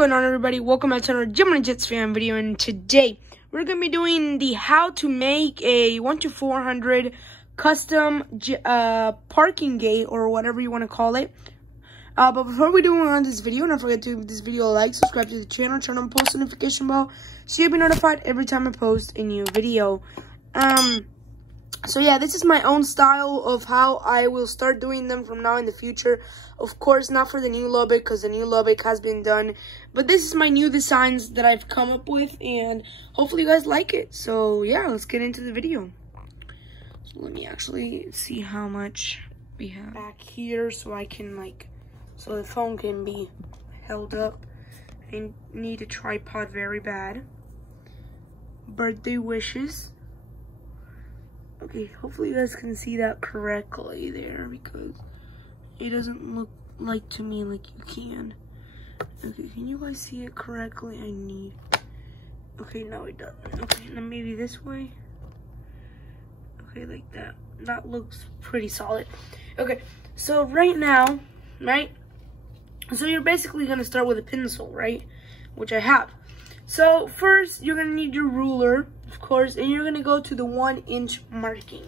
going on, everybody? Welcome back to another Gemini Jets fan video, and today we're going to be doing the how to make a 1 to 400 custom parking gate, or whatever you want to call it. But before we do on this video, don't forget to give this video a like, subscribe to the channel, turn on post notification bell so you'll be notified every time I post a new video. So yeah, this is my own style of how I will start doing them from now in the future. Of course, not for the new Lubbock, because the new Lubbock has been done. But this is my new designs that I've come up with, and hopefully you guys like it. So yeah, let's get into the video. So let me actually see how much we have back here so I can so the phone can be held up. I need a tripod very bad. Birthday wishes. Okay, hopefully you guys can see that correctly there, because it doesn't look like to me like you can. Okay, can you guys see it correctly? Okay, no it doesn't. Okay, then maybe this way. Okay, like that. That looks pretty solid. Okay, so right now, so you're basically gonna start with a pencil, right? Which I have. So first, you're gonna need your ruler, of course, and you're gonna go to the 1-inch marking.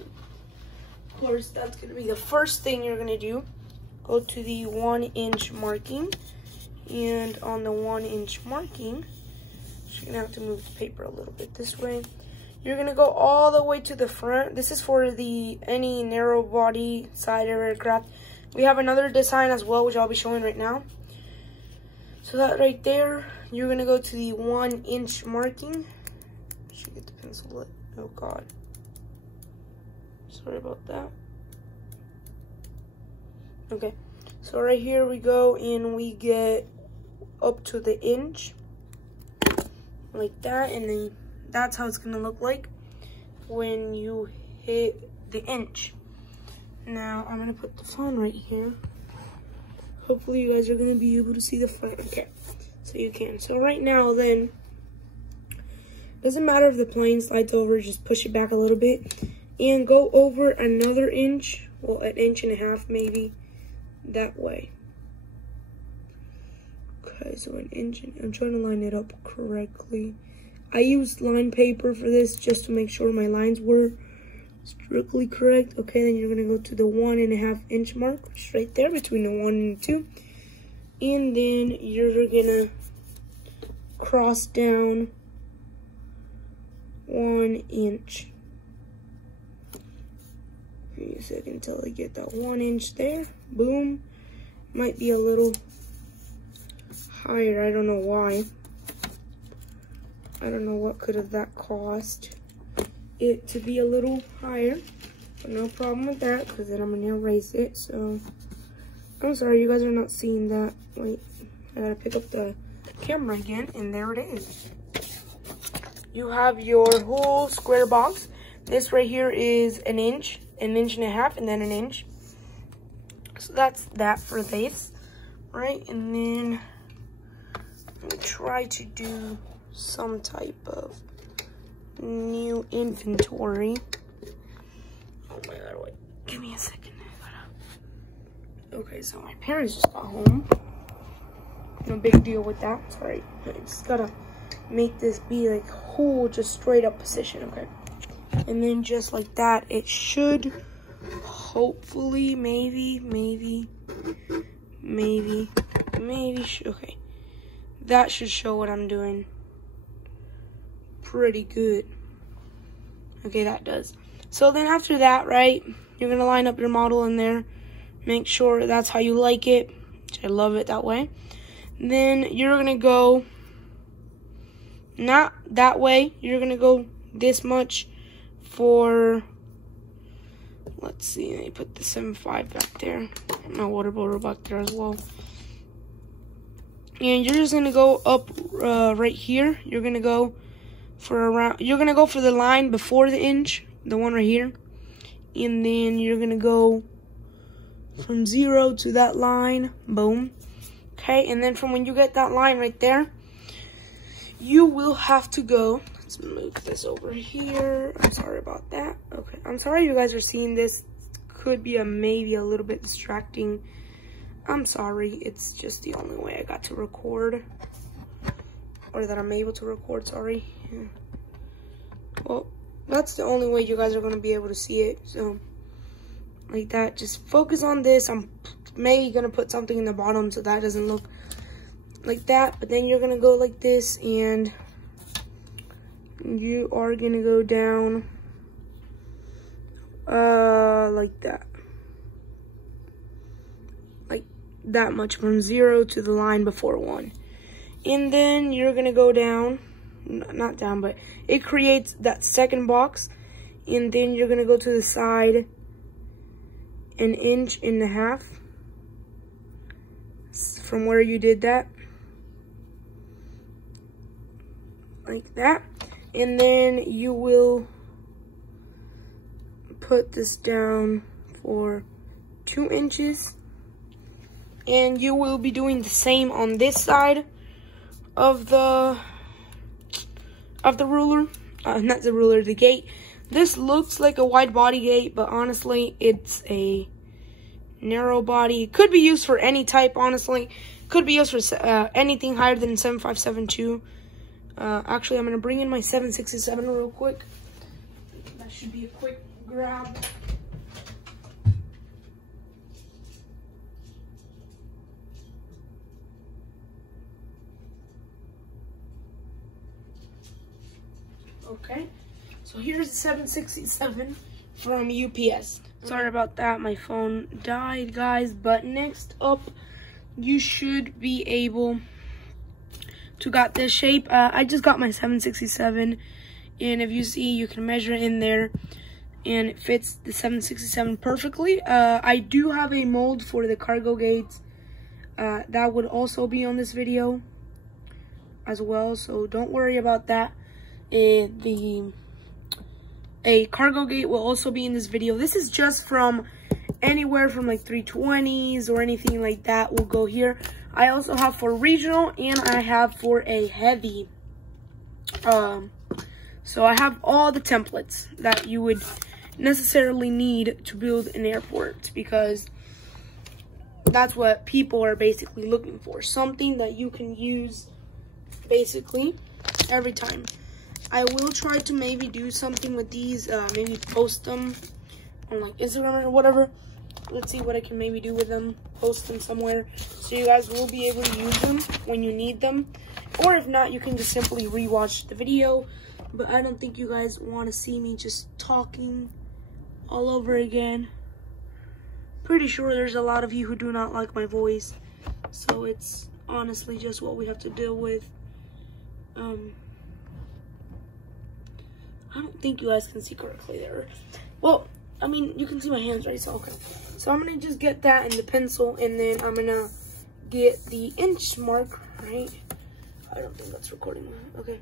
Of course, that's gonna be the first thing you're gonna do. Go to the 1-inch marking, and on the 1-inch marking, you're gonna have to move the paper a little bit this way. You're gonna go all the way to the front. This is for any narrow body side aircraft. We have another design as well, which I'll be showing right now. So that right there, you're gonna go to the 1-inch marking. Should get the pencil lit. Oh God. Sorry about that. Okay. So right here we go and we get up to the inch. Like that, and then that's how it's gonna look like when you hit the inch. Now I'm gonna put the phone right here. Hopefully you guys are gonna be able to see the phone. Okay, so you can. So right now then, doesn't matter if the plane slides over, just push it back a little bit and go over another inch, well, 1.5 inches maybe, that way. Okay, so 1 inch, I'm trying to line it up correctly. I used line paper for this just to make sure my lines were strictly correct. Okay, then you're gonna go to the 1.5 inch mark, which is right there between the 1 and 2, and then you're gonna cross down 1 inch. Give me a second until I get that 1 inch there. Boom. Might be a little higher. I don't know why. I don't know what could have that cost it to be a little higher, but no problem with that, because then I'm gonna erase it. So I'm sorry you guys are not seeing that. Wait, I gotta pick up the camera again, and there it is. You have your whole square box. This right here is 1 inch, 1.5 inches, and then 1 inch. So that's that for this, right? And then I'm gonna try to do some type of new inventory. Oh my God, wait, give me a second. Okay, so my parents just got home. No big deal with that. Sorry, I just gotta make this be like whole, just straight up position. Okay, and then just like that, it should hopefully, maybe, okay, that should show what I'm doing pretty good. Okay, that does. So then after that, right, you're gonna line up your model in there, make sure that's how you like it, which I love it that way. Then you're gonna go not that way, you're gonna go this much for, let's see, let me put the 7.5 back there, my water bottle back there as well. And you're just gonna go up right here. You're gonna go for the line before the inch, the one right here, and then you're gonna go from 0 to that line. Boom. Okay, and then from when you get that line right there, you will have to go, let's move this over here. I'm sorry about that. Okay, I'm sorry you guys are seeing this. Could be maybe a little bit distracting. I'm sorry, it's just the only way I got to record. or that I'm able to record, sorry. Yeah. Well, that's the only way you guys are going to be able to see it. So, like that. Just focus on this. I'm maybe going to put something in the bottom so that doesn't look like that. But then you're going to go like this, and you are going to go down like that. Like that much, from 0 to the line before 1. And then you're going to go down. Not down, but it creates that second box, and then you're gonna go to the side 1.5 inches from where you did that, like that, and then you will put this down for 2 inches, and you will be doing the same on this side of the ruler, not the ruler, the gate. This looks like a wide body gate, but honestly, it's a narrow body. It could be used for any type, honestly. Could be used for anything higher than 7572. Actually, I'm going to bring in my 767 real quick. That should be a quick grab. Okay, so here's the 767 from UPS. Sorry about that, my phone died, guys. But next up, you should be able to got this shape. I just got my 767, and if you see, you can measure in there, and it fits the 767 perfectly. I do have a mold for the cargo gates. That would also be on this video as well, so don't worry about that. A cargo gate will also be in this video. This is just from anywhere from like 320s or anything like that will go here. I also have for regional, and I have for a heavy. So I have all the templates that you would necessarily need to build an airport, because that's what people are basically looking for. Something that you can use basically every time. I will try to maybe do something with these, maybe post them on like Instagram or whatever. Let's see what I can maybe do with them. Post them somewhere so you guys will be able to use them when you need them. Or if not, you can just simply rewatch the video. But I don't think you guys want to see me just talking all over again. Pretty sure there's a lot of you who do not like my voice. So it's honestly just what we have to deal with. I don't think you guys can see correctly there. Well, I mean, you can see my hands, right? So, okay. So I'm going to just get that in the pencil, and then I'm going to get the inch mark, right? I don't think that's recording. Okay.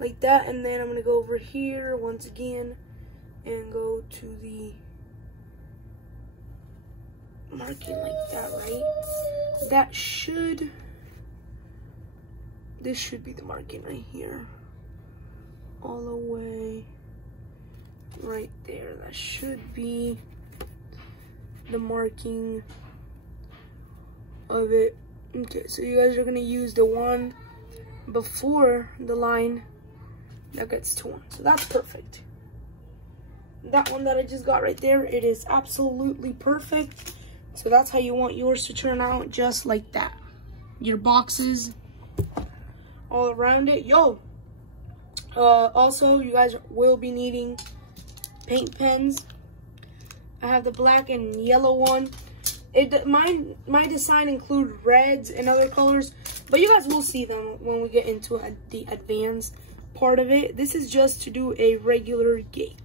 Like that, and then I'm going to go over here once again and go to the marking like that, right? This should be the marking right here. All the way right there. That should be the marking of it. Okay, so you guys are gonna use the one before the line that gets torn. So that's perfect. That one that I just got right there, it is absolutely perfect. So that's how you want yours to turn out, just like that. Your boxes all around it. Also, you guys will be needing paint pens. I have the black and yellow one. My design include reds and other colors, but you guys will see them when we get into the advanced part of it. This is just to do a regular gate.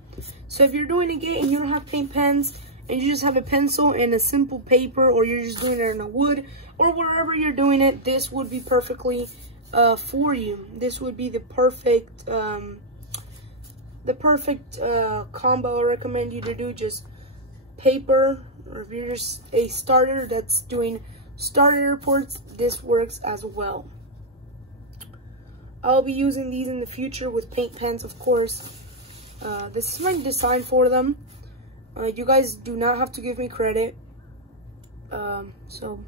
So if you're doing a gate and you don't have paint pens, and you just have a pencil and a simple paper, or you're just doing it in a wood, or wherever you're doing it, this would be perfectly for you. This would be the perfect combo I recommend you to do. Just paper, or if you're just a starter that's doing starter reports, this works as well. I'll be using these in the future with paint pens, of course. This is my design for them. You guys do not have to give me credit. So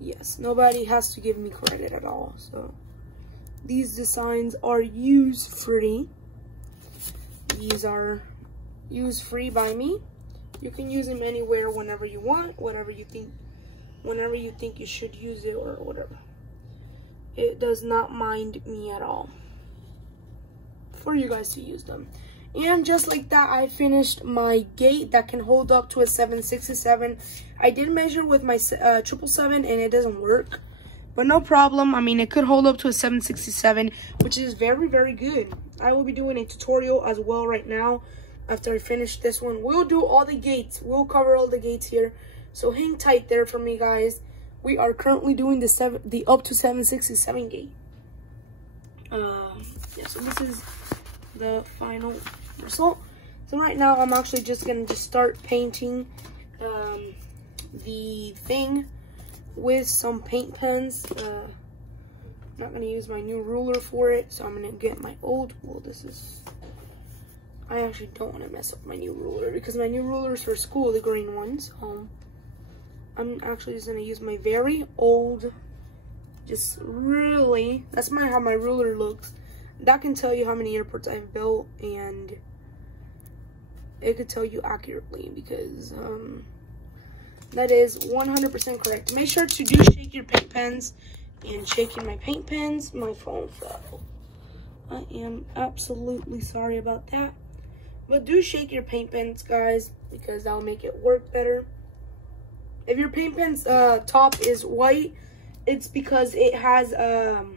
yes, nobody has to give me credit at all. So These designs are use free. These are use free by me. You can use them anywhere, whenever you want, whenever you think you should use it or whatever. It does not mind me at all for you guys to use them. And just like that, I finished my gate that can hold up to a 767. I did measure with my 777 and it doesn't work, but no problem. I mean, it could hold up to a 767, which is very, very good. I will be doing a tutorial as well right now after I finish this one. We'll do all the gates. We'll cover all the gates here. So hang tight there for me, guys. We are currently doing the up to 767 gate. Yeah, so this is the final result. So right now I'm actually just gonna start painting the thing with some paint pens. Not gonna use my new ruler for it, so I'm gonna get my old. Well, I actually don't want to mess up my new ruler because my new ruler is for school, the green ones. I'm actually just gonna use my very old, just really, that's how my ruler looks. That can tell you how many airports I've built, and it could tell you accurately because that is 100% correct. Make sure to shake your paint pens, and shaking my paint pens, my phone fell. I am absolutely sorry about that. But do shake your paint pens, guys, because that'll make it work better. If your paint pen's top is white, it's because it has oh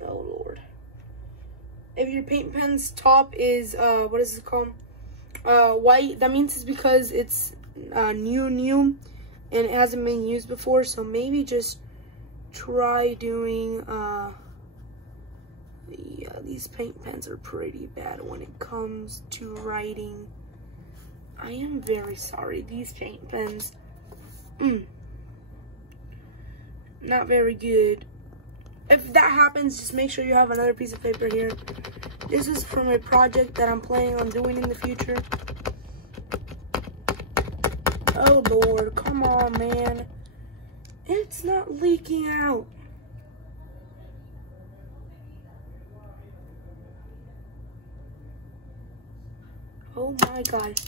Lord. If your paint pen's top is what is it called? White, that means it's because it's new and it hasn't been used before. So maybe just try doing yeah, these paint pens are pretty bad when it comes to writing. I am very sorry. These paint pens, not very good. If that happens, just make sure you have another piece of paper here. This is from a project that I'm planning on doing in the future. Oh Lord, come on, man. It's not leaking out. Oh my God.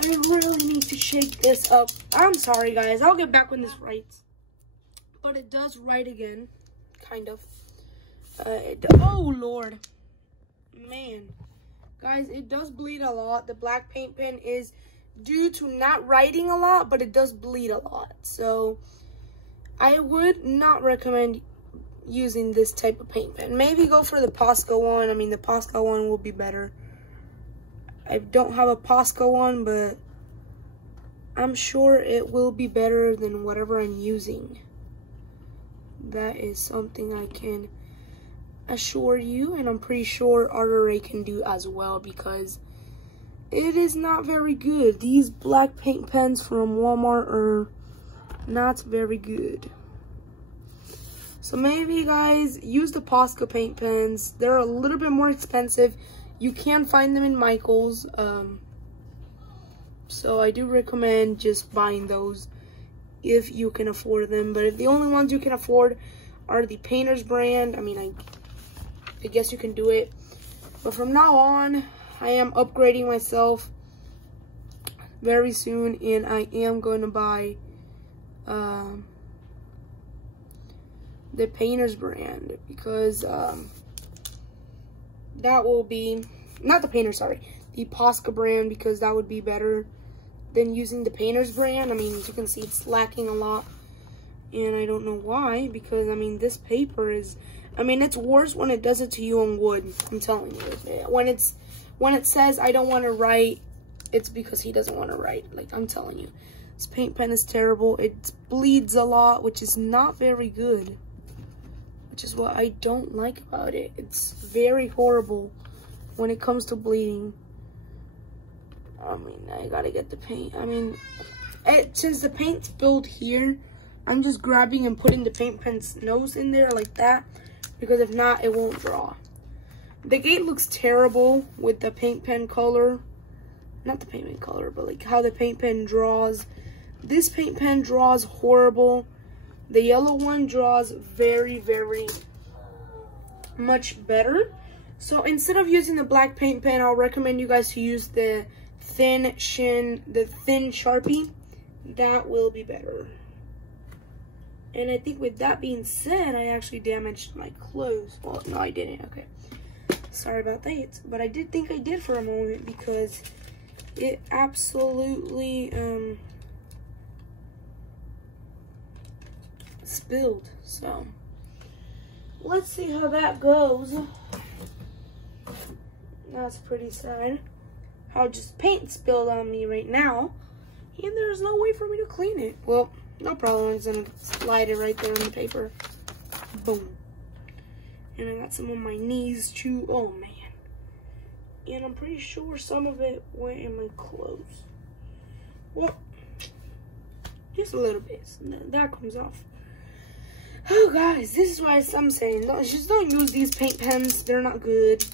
I really need to shake this up. I'm sorry, guys. I'll get back when this writes. But it does write again. Kind of. Oh, Lord. Man. Guys, it does bleed a lot. The black paint pen is due to not writing a lot, but it does bleed a lot. So, I would not recommend using this type of paint pen. Maybe go for the Posca one. I mean, the Posca one will be better. I don't have a Posca one, but I'm sure it will be better than whatever I'm using. That is something I can assure you, and I'm pretty sure RRA can do as well, because it is not very good. These black paint pens from Walmart are not very good. So maybe, guys, use the Posca paint pens. They're a little bit more expensive. You can find them in Michael's. So I do recommend just buying those if you can afford them. But if the only ones you can afford are the Painter's brand, I mean, I guess you can do it. But from now on, I am upgrading myself very soon, and I am going to buy the Painter's brand, because that will be, not the Painter, sorry, the Posca brand, because that would be better than using the Painter's brand. I mean, as you can see, it's lacking a lot, and I don't know why, because, I mean, this paper is, I mean, it's worse when it does it to you on wood, I'm telling you. When it says, I don't want to write, it's because he doesn't want to write, like, I'm telling you. This paint pen is terrible. It bleeds a lot, which is not very good. Which is what I don't like about it. It's very horrible when it comes to bleeding. I mean, I gotta get the paint. I mean, since the paint's spilled here, I'm just grabbing and putting the paint pen's nose in there like that, because if not, it won't draw. The gate looks terrible with the paint pen color. Not the paint pen color, but like how the paint pen draws. This paint pen draws horrible. The yellow one draws very, very much better. So instead of using the black paint pen, I'll recommend you guys to use the thin Sharpie. That will be better. And I think with that being said, I actually damaged my clothes. Well, no, I didn't. Okay. Sorry about that. But I did think I did for a moment because it absolutely spilled. So let's see how that goes. That's pretty sad. How just paint spilled on me right now. And there's no way for me to clean it. Well, no problem. I'm just gonna slide it right there on the paper. Boom. And I got some on my knees too. Oh man. And I'm pretty sure some of it went in my clothes. Well, just a little bit. That comes off. Oh guys, this is why I'm saying, just don't use these paint pens. They're not good.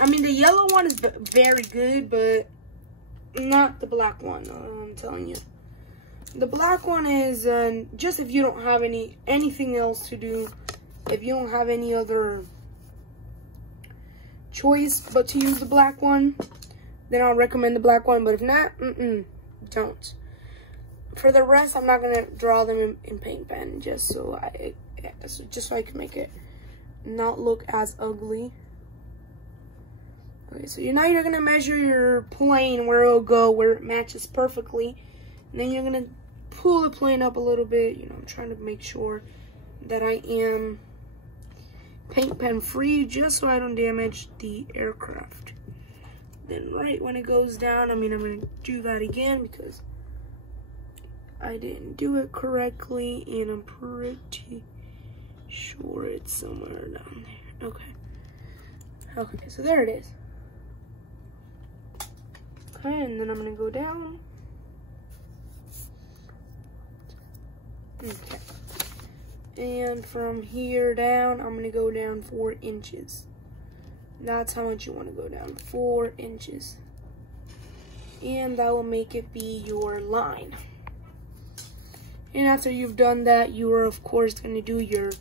I mean, the yellow one is very good, but not the black one. I'm telling you. The black one is just if you don't have anything else to do, if you don't have any other choice but to use the black one, then I'll recommend the black one. But if not, don't. For the rest, I'm not gonna draw them in paint pen just so I can make it not look as ugly. Okay, so now you're gonna measure your plane where it'll go, where it matches perfectly, and then you're gonna pull the plane up a little bit. You know, I'm trying to make sure that I am paint pen free, just so I don't damage the aircraft. Then right when it goes down, I'm gonna do that again because I didn't do it correctly, and I'm pretty sure it's somewhere down there. Okay, so there it is. Okay, and then I'm gonna go down. Okay. And from here down, I'm gonna go down 4 inches. That's how much you wanna go down, 4 inches. And that will make it be your line. And after you've done that, you are of course gonna do you're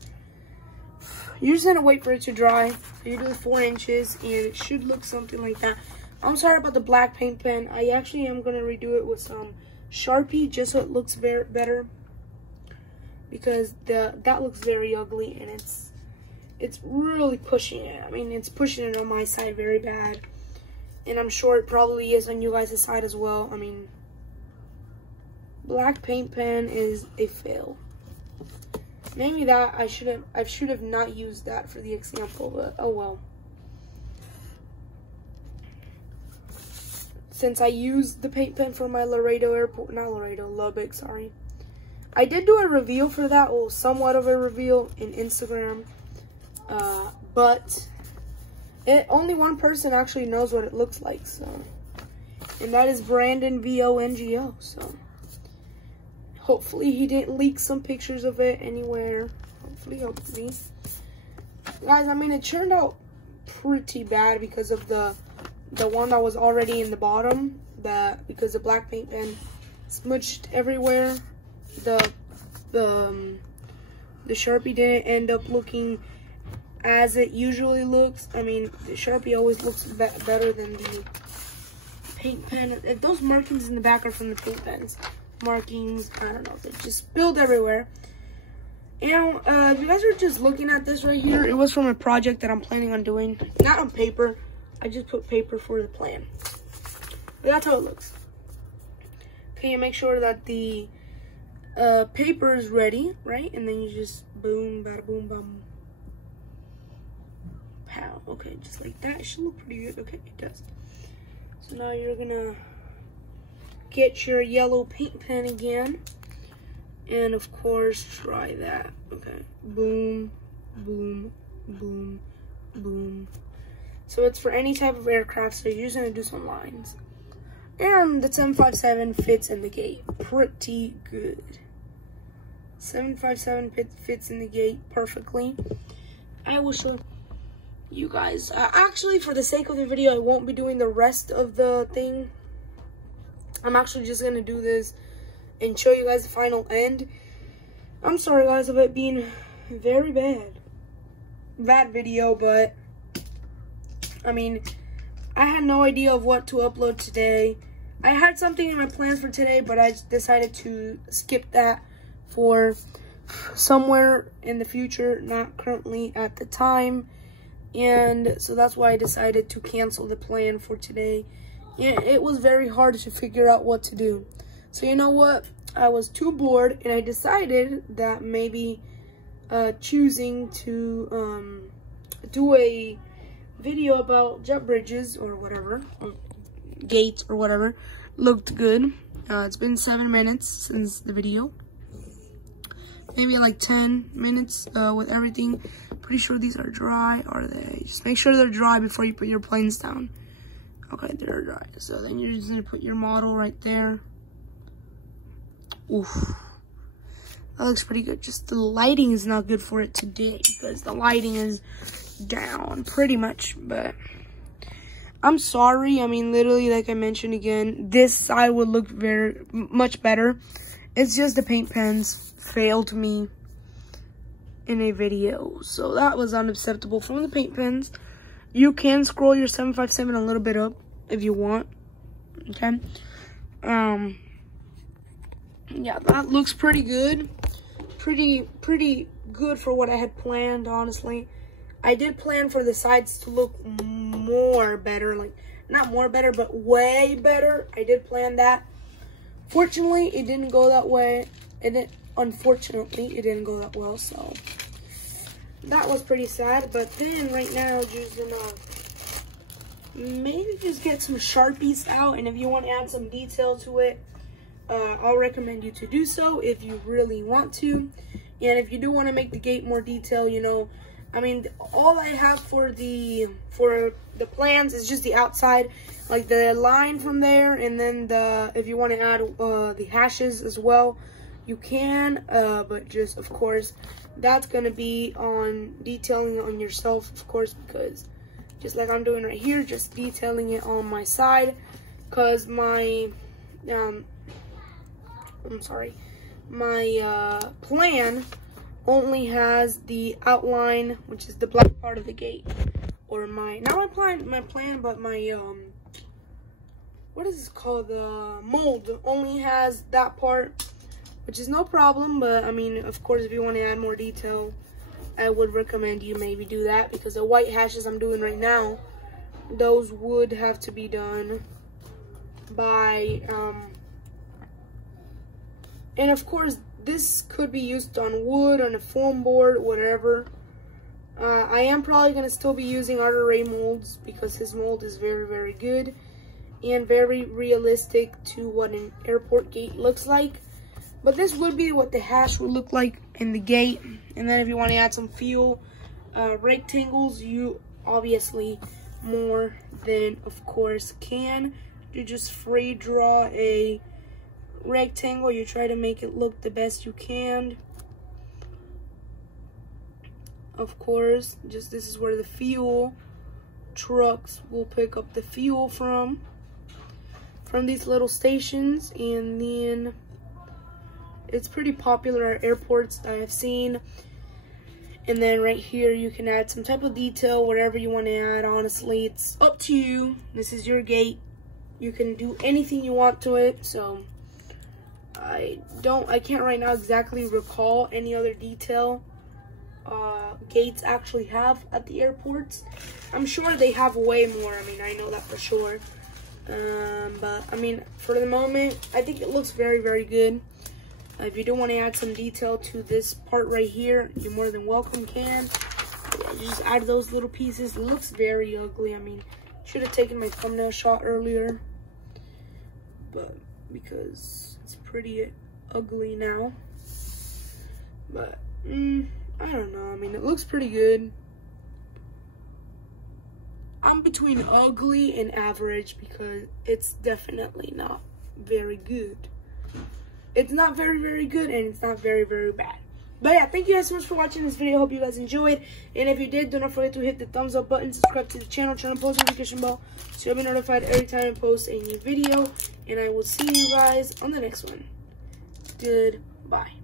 just gonna wait for it to dry. You do 4 inches, and it should look something like that. I'm sorry about the black paint pen. I actually am gonna redo it with some Sharpie just so it looks better. Because that looks very ugly, and it's really pushing it. I mean, it's pushing it on my side very bad, and I'm sure it probably is on you guys' side as well. I mean, black paint pen is a fail. Maybe that I should have not used that for the example, but oh well. Since I used the paint pen for my Lubbock, sorry. I did do a reveal for that, well, somewhat of a reveal in Instagram, but only one person actually knows what it looks like, so, and that is Brandon VONGO, so, hopefully he didn't leak some pictures of it anywhere, hopefully, guys, I mean, it turned out pretty bad because of the one that was already in the bottom, because the black paint pen smudged everywhere. The Sharpie didn't end up looking as it usually looks. I mean, the Sharpie always looks better than the paint pen. Those markings in the back are from the paint pens. Markings, I don't know, they just spilled everywhere. And if you guys are just looking at this right here, it was from a project that I'm planning on doing. Not on paper, I just put paper for the plan. But that's how it looks. Okay, you make sure that the paper is ready, right? And then you just boom, bada boom, bum, pow. Okay, just like that. It should look pretty good. Okay, it does. So now you're gonna get your yellow paint pen again, and of course try that. Okay, boom, boom, boom, boom. So it's for any type of aircraft. So you're just gonna do some lines. And the 757 fits in the gate pretty good. 757 fits in the gate perfectly. I will show you guys. Actually, for the sake of the video, I won't be doing the rest of the thing. I'm actually just going to do this and show you guys the final end. I'm sorry guys of it being very bad video, but I mean, I had no idea of what to upload today. I had something in my plans for today, but I decided to skip that for somewhere in the future, not currently at the time. And so that's why I decided to cancel the plan for today. Yeah, it was very hard to figure out what to do. So you know what? I was too bored, and I decided that maybe choosing to do a video about jet bridges or whatever, or gates or whatever, looked good. It's been 7 minutes since the video. Maybe like 10 minutes with everything. Pretty sure these are dry, are they? Just make sure they're dry before you put your planes down. Okay, they're dry. So then you're just gonna put your model right there. Oof. That looks pretty good. Just the lighting is not good for it today because the lighting is down pretty much, but I'm sorry. I mean, literally, like I mentioned again, this side would look very much better. It's just the paint pens failed me in a video, so that was unacceptable from the paint pens. You can scroll your 757 a little bit up if you want. Okay. Yeah, that looks pretty good. Pretty good for what I had planned, honestly. I did plan for the sides to look more better, like not more better, but way better. I did plan that. Fortunately, it didn't go that way. Unfortunately, it didn't go that well, so that was pretty sad. But then right now, just gonna maybe just get some Sharpies out, and if you want to add some detail to it, I'll recommend you to do so if you really want to. And if you do want to make the gate more detail, you know, I mean, all I have for the plans is just the outside, like the line from there, and then if you want to add the hashes as well, you can. But just, of course, that's gonna be on detailing it on yourself, of course, because just like I'm doing right here, just detailing it on my side, because my plan only has the outline, which is the black part of the gate, or not my plan, but my what is this called? The mold only has that part, which is no problem. But I mean, of course, if you want to add more detail, I would recommend you maybe do that, because the white hashes I'm doing right now, those would have to be done by and of course, this could be used on wood, on a foam board, whatever. I am probably going to still be using Arthur Ray molds, because his mold is very good and very realistic to what an airport gate looks like. But this would be what the hash would look like in the gate. And then if you want to add some fuel rectangles, you obviously more than, of course, can. You just free draw a rectangle. You try to make it look the best you can. Of course, just this is where the fuel trucks will pick up the fuel from these little stations, and then it's pretty popular at airports that I've seen. And then right here you can add some type of detail, whatever you want to add. Honestly, it's up to you. This is your gate. You can do anything you want to it. So I can't right now exactly recall any other detail gates actually have at the airports. I'm sure they have way more. I mean, I know that for sure. But I mean, for the moment, I think it looks very good. If you do want to add some detail to this part right here, you're more than welcome can. Yeah, just add those little pieces. It looks very ugly. I mean, should have taken my thumbnail shot earlier, but because it's pretty ugly now. But I don't know. I mean, it looks pretty good. I'm between ugly and average, because it's definitely not very good. It's not very good, and it's not very bad. But yeah, thank you guys so much for watching this video. Hope you guys enjoyed. And if you did, do not forget to hit the thumbs up button, subscribe to the channel, turn on post notification bell, so you'll be notified every time I post a new video. And I will see you guys on the next one. Goodbye.